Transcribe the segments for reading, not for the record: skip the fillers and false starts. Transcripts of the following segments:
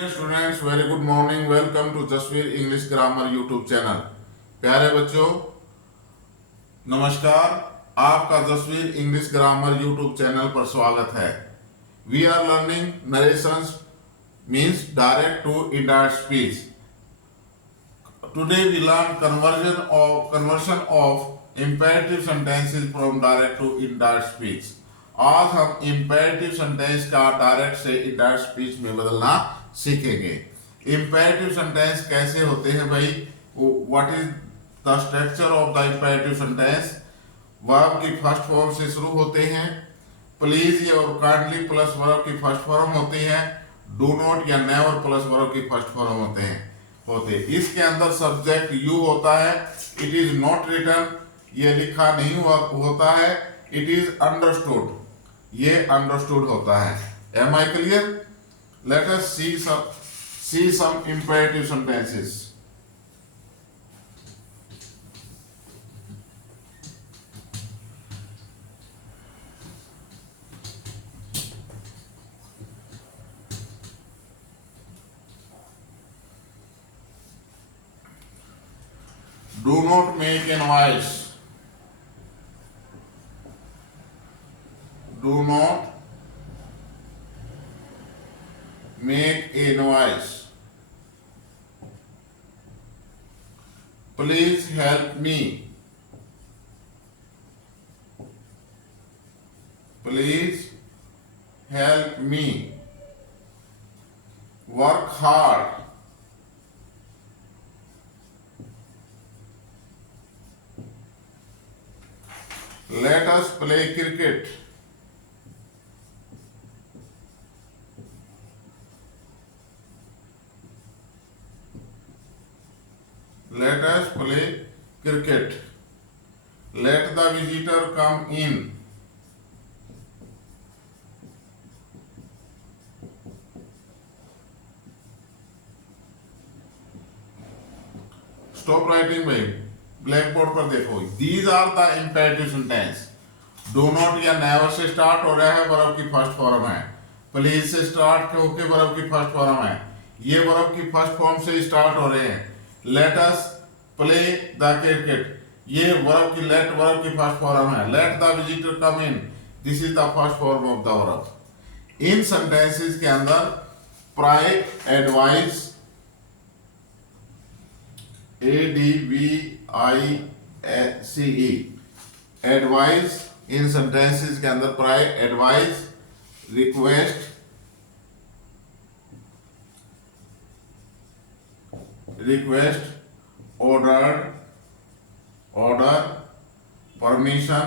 Dear students, very good morning. Welcome to Jasveer English grammar YouTube channel. प्यारे बच्चों, नमस्कार। आपका Jasveer English grammar YouTube channel पर स्वागत है। We are learning narrations means direct to indirect speech. Today we learn conversion of imperative sentences from direct to indirect speech। आज हम imperative sentence का डायरेक्ट से indirect speech में बदलना सीखेंगे। imperative sentence कैसे होते हैं भाई? What is the structure of the imperative sentence? Verb की फर्स्ट फॉर्म से शुरू होते हैं। प्लीज और काइंडली प्लस वर्ब की फर्स्ट फॉर्म होती है। डू नॉट या नेवर प्लस वर्ब की फर्स्ट फॉर्म होते इसके अंदर सब्जेक्ट यू होता है। इट इज नॉट रिटन, ये लिखा नहीं होता है। इट इज अंडरस्टूड, ये अंडरस्टूड होता है। Am I clear? Let us see some imperative sentences. Do not make a noise. Do not make a noise. Please help me. Please help me. Work hard. Let us play cricket. Let us play cricket. Let the visitor come in. Stop writing भाई, blackboard पर देखो। These are the imperative sentence. Do not या never से start हो रहा है, verb की first form है। प्लीज से स्टार्ट होकर वर्ब की फर्स्ट फॉर्म है। ये वर्ब की फर्स्ट फॉर्म से स्टार्ट हो रहे हैं। Let us play the cricket, ये वर्ब की लेट वर्ब की फर्स्ट फॉर्म है। Let the visitor come in, this is the first form of the verb. In sentences के अंदर प्राय एडवाइस, ADVICE, एडवाइस, इन सेंटेंसेस के अंदर प्राय advice, request, order, permission,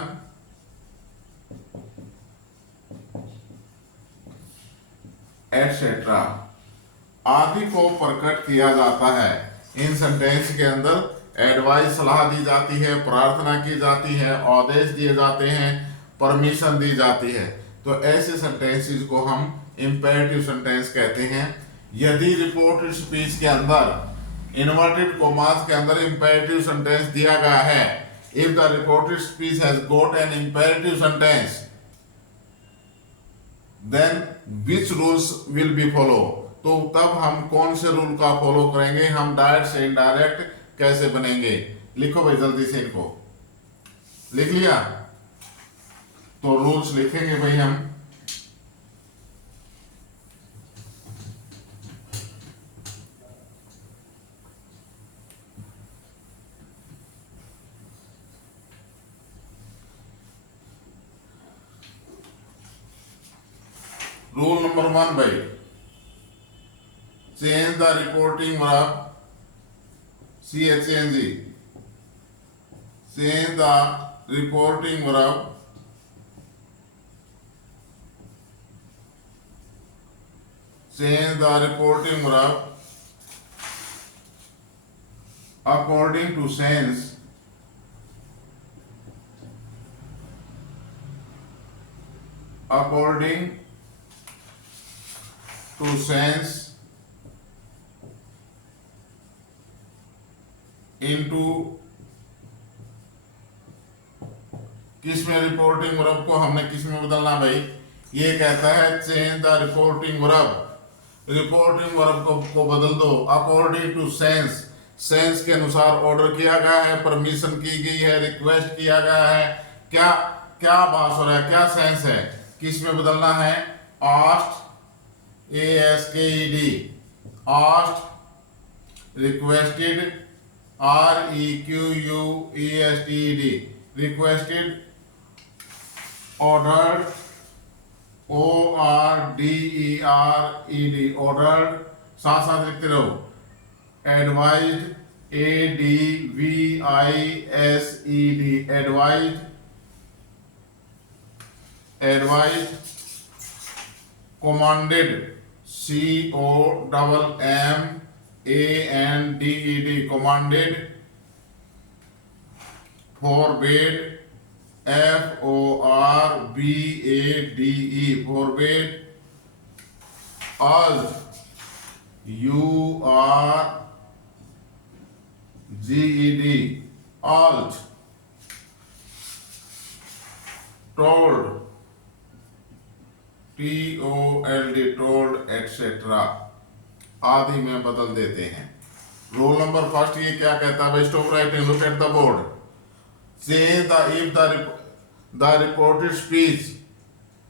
etcetera आदि को प्रकट किया जाता है। इन सेंटेंस के अंदर एडवाइस सलाह दी जाती है, प्रार्थना की जाती है, आदेश दिए जाते हैं, परमिशन दी जाती है। तो ऐसे सेंटेंसेस को हम इंपेरेटिव सेंटेंस कहते हैं। यदि रिपोर्टेड स्पीच के अंदर इन्वर्टेड कॉमास के अंदर इंपेरेटिव सेंटेंस दिया गया है, if the reported speech has got an imperative sentence, then which rules will be follow? तो तब हम कौन से रूल का फॉलो करेंगे? हम डायरेक्ट से इनडायरेक्ट कैसे बनेंगे? लिखो भाई, जल्दी से इनको लिख लिया तो रूल्स लिखेंगे भाई हम। रूल नंबर 1 भाई, change the reporting verb, change the reporting verb according to sense, into किस में? रिपोर्टिंग वर्ब को हमने किस में बदलना भाई? ये कहता है change the reporting verb reporting verb को बदल दो अकॉर्डिंग टू सेंस, सेंस के अनुसार ऑर्डर किया गया है, परमिशन की गई है, रिक्वेस्ट किया गया है। क्या क्या बात हो रहा है, क्या सेंस है, किस में बदलना है? Asked, ASKED, asked, requested, REQUESTED, requested, ordered, ORDERED, ordered, साथ साथ लिखते रहो, advised, ADVISED, advised, advised, commanded, COMMANDED, commanded, forbade, FORBADE, forbade, urged, URGED, urged, told, TOLD, told, etc. आदि में बदल देते हैं। रोल नंबर फर्स्ट ये क्या कहता है भाई? Stop writing, look at the board. से if the reported speech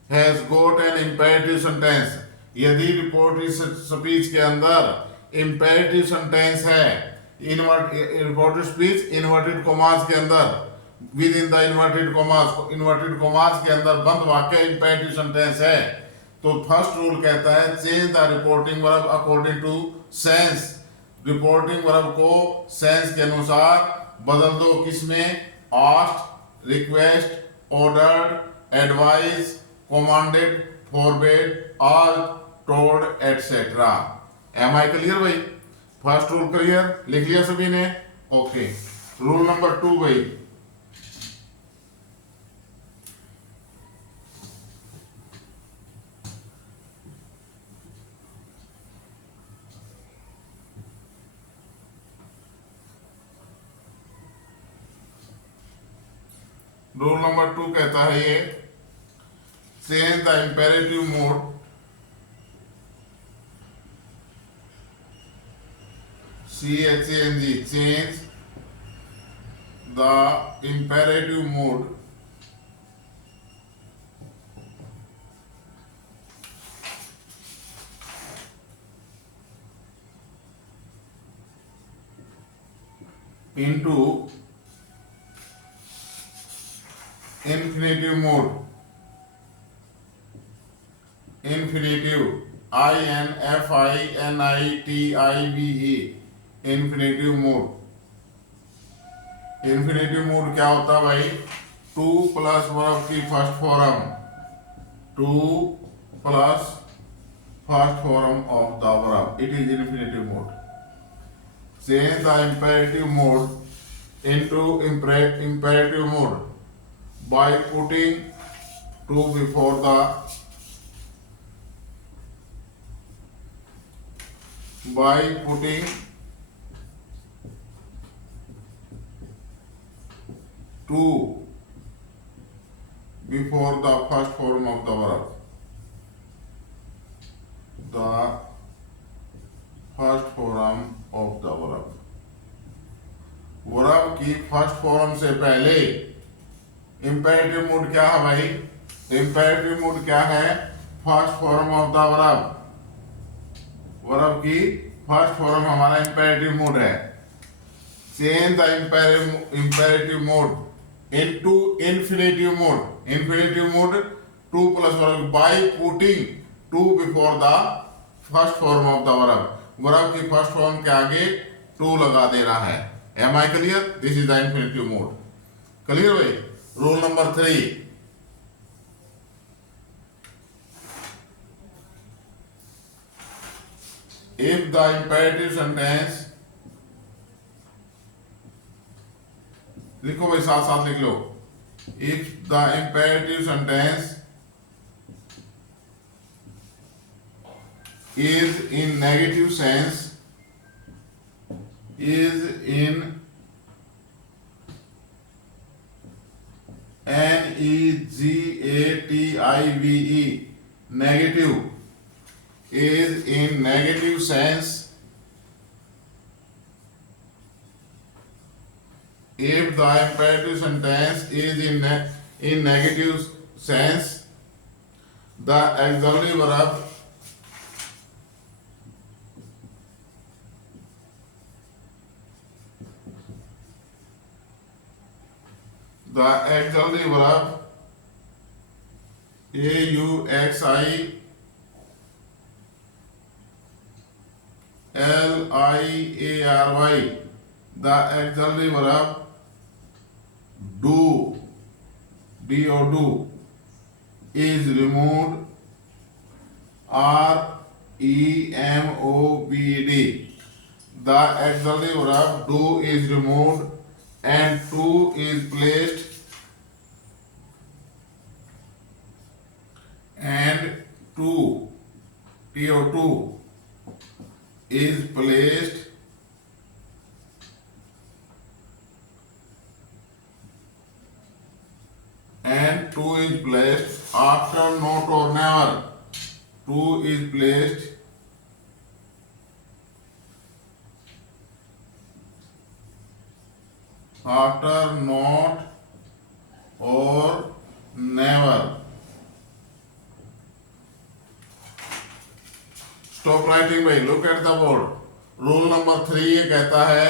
has got an imperative sentence, यदि रिपोर्टेड स्पीच के अंदर इंपेरेटिव सेंटेंस है, रिपोर्टेड स्पीच इन्वर्टेड कॉमास के अंदर, with in the inverted commas के अंदर बंद वाक्य इंपेरेटिव सेंटेंस है, तो फर्स्ट रूल कहता है change the reporting verb according to sense, reporting verb को सेंस के अनुसार बदल दो। किसमें? Asked, request, ordered, advice, commanded, forbade, urged, told, etcetera. Am I clear भाई? फर्स्ट रूल क्लियर, लिख लिया सभी ने? ओके। रूल नंबर 2 भाई, रूल नंबर 2 कहता है ये change the imperative mode, CHANG, change the imperative mode into infinitive mode, infinitive, INFINITIVE, infinitive mode। infinitive mode क्या होता है भाई? 2 प्लस वर्ब की first form, 2 plus first form of the verb, it is infinitive mode। change the imperative mode into imperative mode by putting 2 before the first form of the verb, the first form of the verb, verb की first form से पहले imperative mood क्या है भाई? Imperative mood क्या है? First form of the verb, verb की first form हमारा इंपेरेटिव मूड है। Change the imperative mood into infinitive mood, infinitive mood 2 plus verb by putting 2 before the first form of the verb, verb की first form के आगे 2 लगा देना है। Am I clear? This is the infinitive mode. Clear भाई? Rule number 3, if the imperative sentence, लिखो भाई, साथ साथ लिख लो। If the imperative sentence is in negative sense, is in negative, negative, is in negative sense if the imperative sentence is in negative sense, the auxiliary verb AUXILIARY, the auxiliary verb do, do is removed, REMOVED. The auxiliary verb do is removed and to is placed, and to, TO2 is placed and to is placed after not or never. To is placed after not or never. Stop writing भाई, look at the board. Rule number 3 ये कहता है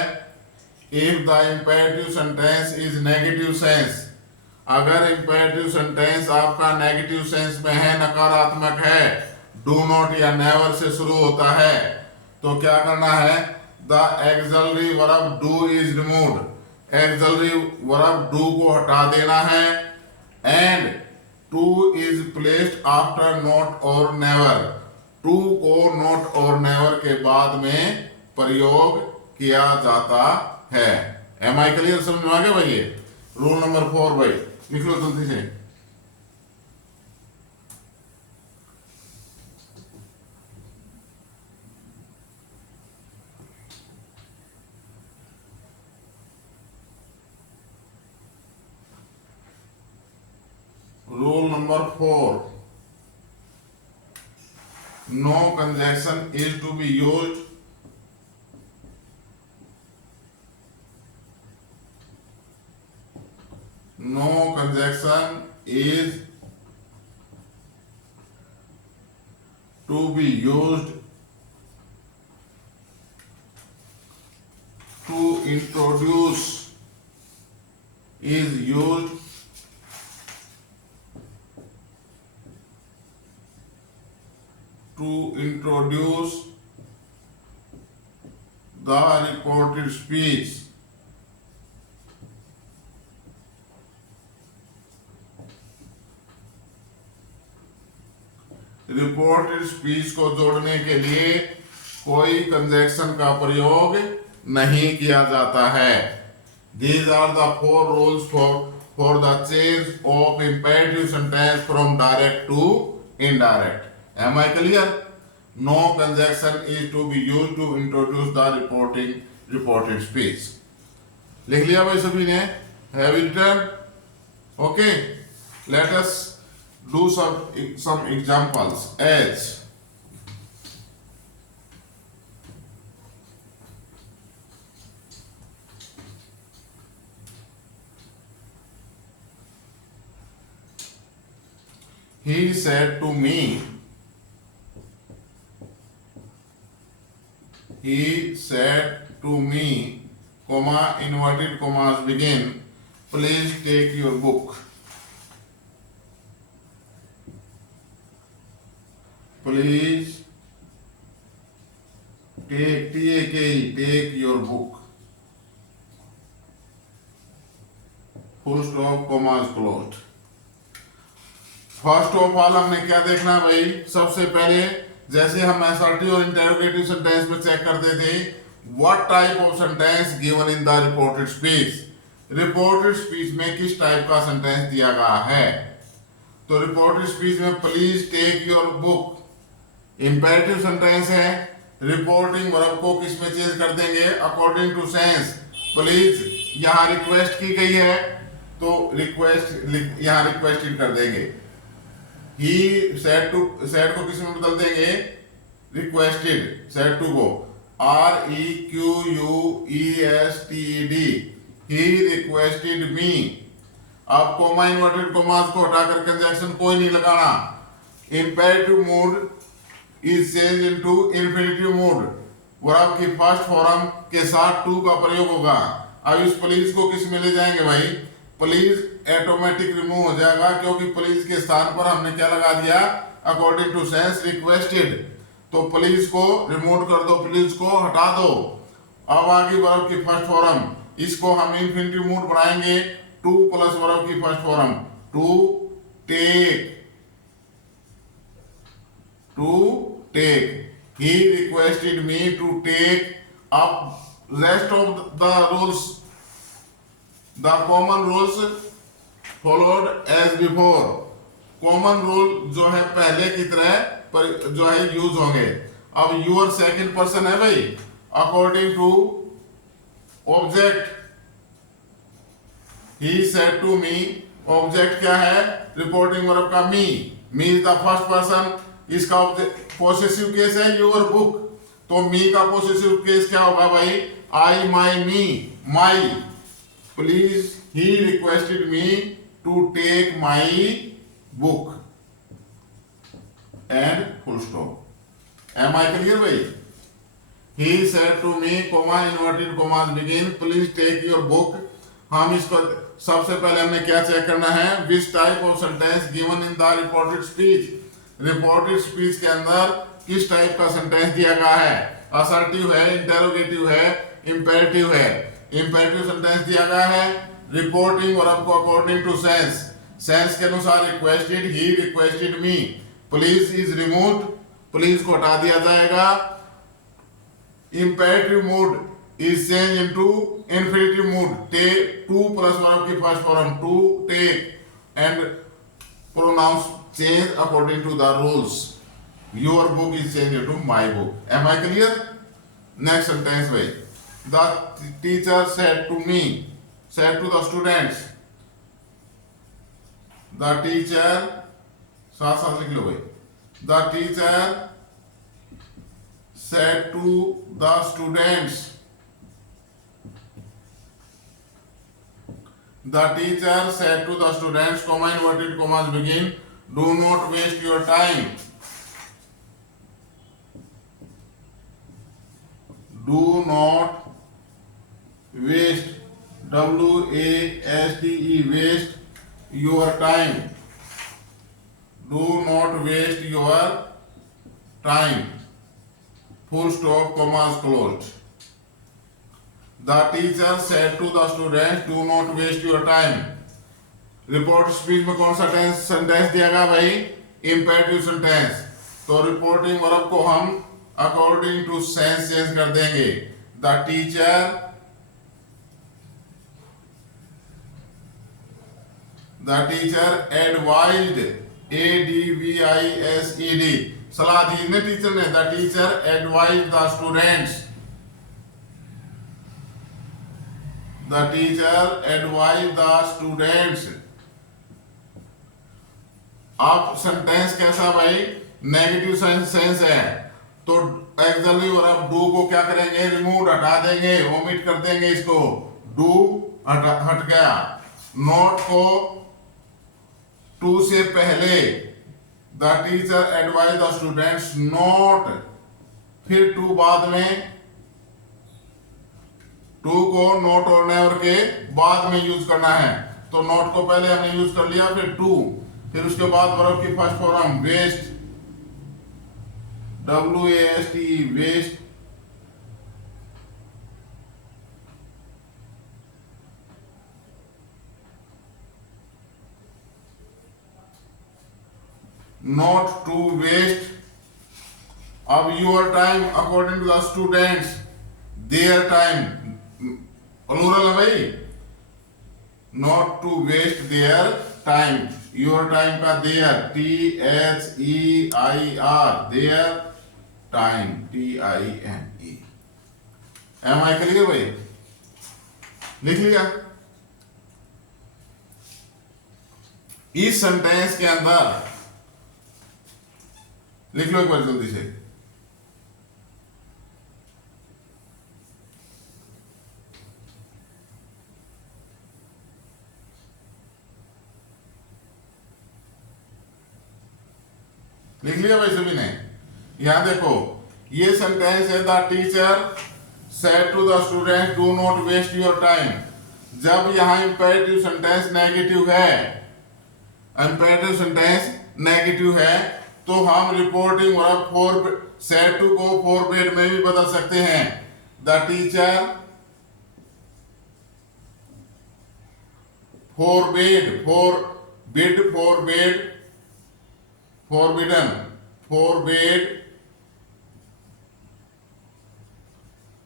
if the imperative sentence is negative sense, अगर imperative sentence आपका negative sense में है, नकारात्मक है, do not या never से शुरू होता है, तो क्या करना है? The auxiliary verb do is removed. Auxiliary verb do को हटा देना है and to is placed after not or never. To को नॉट और नेवर के बाद में प्रयोग किया जाता है। Am I clear? समझ में आ गया भाई? ये रूल नंबर 4 भाई, लिख लो जल्दी से। Rule number 4, no conjunction is to be used to introduce, is used to introduce the reported speech. Reported speech को जोड़ने के लिए कोई कंजक्शन का प्रयोग नहीं किया जाता है। These are the 4 rules for the change of imperative sentence from direct to indirect. Am I clear? No conjunction is to be used to introduce the reported speech. लिख लिया भाई सभी ने? Have you written? Okay. Let us do some examples. As he said to me, comma, inverted commas begin, please take your book. Please take your book. Full stop, comma is closed. First of all हमने क्या देखना भाई? सबसे पहले जैसे हम SRT और interrogative sentence में चेक करते थे, what type of sentence given in the reported speech. Reported speech में किस टाइप का सेंटेंस दिया गया है? तो रिपोर्टेड स्पीच में please take your book imperative sentence है। रिपोर्टिंग वर्ब को किस में चेंज कर देंगे? According to sense. प्लीज यहाँ रिक्वेस्ट की गई है तो रिक्वेस्ट यहाँ रिक्वेस्टेड कर देंगे। ही सेड को किस में बदल देंगे? requested, said to go. REQUESTED, he requested me. अब कोमा इन्वर्टेड कोमास को हटाकर कंजंक्शन कोई नहीं लगाना. Imperative mode is change into infinitive mode. Verb की फर्स्ट फॉर्म के साथ टू का प्रयोग होगा. अब इस पुलिस को किस में ले जाएंगे भाई? पुलिस ऑटोमेटिक रिमूव हो जाएगा क्योंकि पुलिस के स्थान पर हमने क्या लगा दिया? According to sense requested. तो पुलिस को रिमूव कर दो, पुलिस को हटा दो. अब आगे वर्ब की फर्स्ट फॉर्म, इसको हम इंफिनिटिव मोड बनाएंगे. टू प्लस वर्ब की first form to take. He requested me to take up rest of the rules. The common rules followed as before. Common rule जो है पहले की तरह पर जो है यूज होंगे. अब यूर सेकंड पर्सन है भाई. According to object, he said to me. Object क्या है? रिपोर्टिंग वर्ब का me. Me is the first person. इसका पोसेसिव केस है योर बुक. तो मी का पोसेसिव केस क्या होगा भाई? I, my, me. My. Please he requested me to take my book and full stop. Am I clear भाई? he said to me, comma inverted commas begin, please take your book. हम इसको सबसे पहले हमने क्या चेक करना है? which type of sentence given in the reported speech. Reported speech के अंदर किस टाइप का सेंटेंस दिया गया है? असर्टिव है, इंटेरोगेटिव है, इंपेरेटिव है. इंपेरेटिव सेंटेंस दिया गया है. रिपोर्टिंग वर्ब को अकॉर्डिंग टू सेंस, सेंस के अनुसार requested, he requested me. Please is removed, please को हटा दिया जाएगा. Imperative mood is change into infinitive mood. Take, to plus verb की first form to take and pronouns change according to the rules. Your book is changed into my book. Am I clear? Next sentence way. The teacher said to me, said to the students. The teacher, साथ साथ लिख लो भाई. The teacher said to the students. The teacher said to the students, comma inverted commas begin. Do not waste your time. Do not waste, W-A-S-T-E, waste your time. Do not waste your time. Full stop, commas closed. The teacher said to the students, do not waste your time. Report speech में कौन सा sentence दिया गया भाई? Imperative sentence. तो reporting verb को हम according to sense change कर देंगे. द टीचर एडवाइज्ड, ADVISED, सलाह दी ने टीचर ने. The teacher advised the students. The teacher advised the students. अब सेंटेंस कैसा भाई? नेगेटिव सेंस है. तो एक्चुअली वर्ब डू को क्या करेंगे? रिमूव, हटा देंगे, ओमिट कर देंगे. इसको डू हट गया. नॉट को टू से पहले. The teacher advise the students not, फिर टू बाद में. टू को नॉट और नेवर के बाद में यूज करना है. तो नॉट को पहले हमने यूज कर लिया, फिर टू, फिर उसके बाद वर्ब की first form waste, WASTE, waste. Not to waste. अब your time according to the students, their time plural है भाई. Not to waste their time. Your time का their, THEIR, their time, TIME. Am I clear भाई? लिख लिया. इस sentence के अंदर लिख लो एक बार जल्दी से. लिख लिया भाई सभी ने। यहां देखो ये सेंटेंस है the teacher said to the student do not waste your time. जब यहां इंपेरेटिव सेंटेंस नेगेटिव है, इंपेरेटिव सेंटेंस नेगेटिव है, तो हम reporting verb for said to को फॉरबेड में भी बदल सकते हैं। The teacher forbade, forbid, forbade, forbidden, forbade,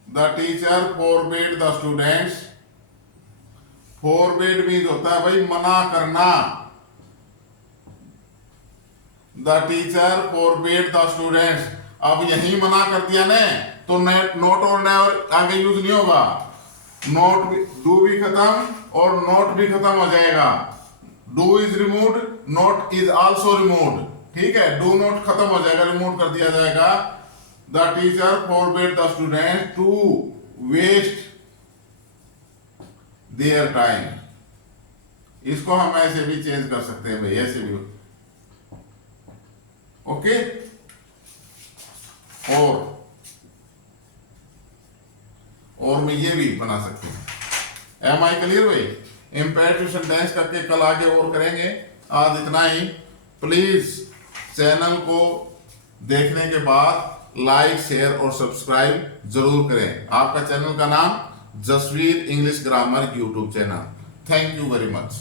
the teacher forbade the students। forbade means होता है भाई मना करना। the teacher forbade the students। अब यही मना कर दिया ने तो नॉट और नेवर आगे यूज नहीं होगा। नॉट डू भी खत्म और नॉट भी खत्म हो जाएगा। Do is removed, not is also removed. ठीक है, डू नॉट खत्म हो जाएगा, रिमूव कर दिया जाएगा। The teacher forbade the student to waste their time. इसको हम ऐसे भी चेंज कर सकते हैं भाई, ऐसे भी। ओके, और में ये भी बना सकते हैं। एम आई क्लियर भाई? इंपेरेटिव सेंटेंस करके कल आगे और करेंगे। आज इतना ही। प्लीज चैनल को देखने के बाद लाइक, शेयर और सब्सक्राइब जरूर करें। आपका चैनल का नाम Jasveer English grammar YouTube channel. Thank you very much.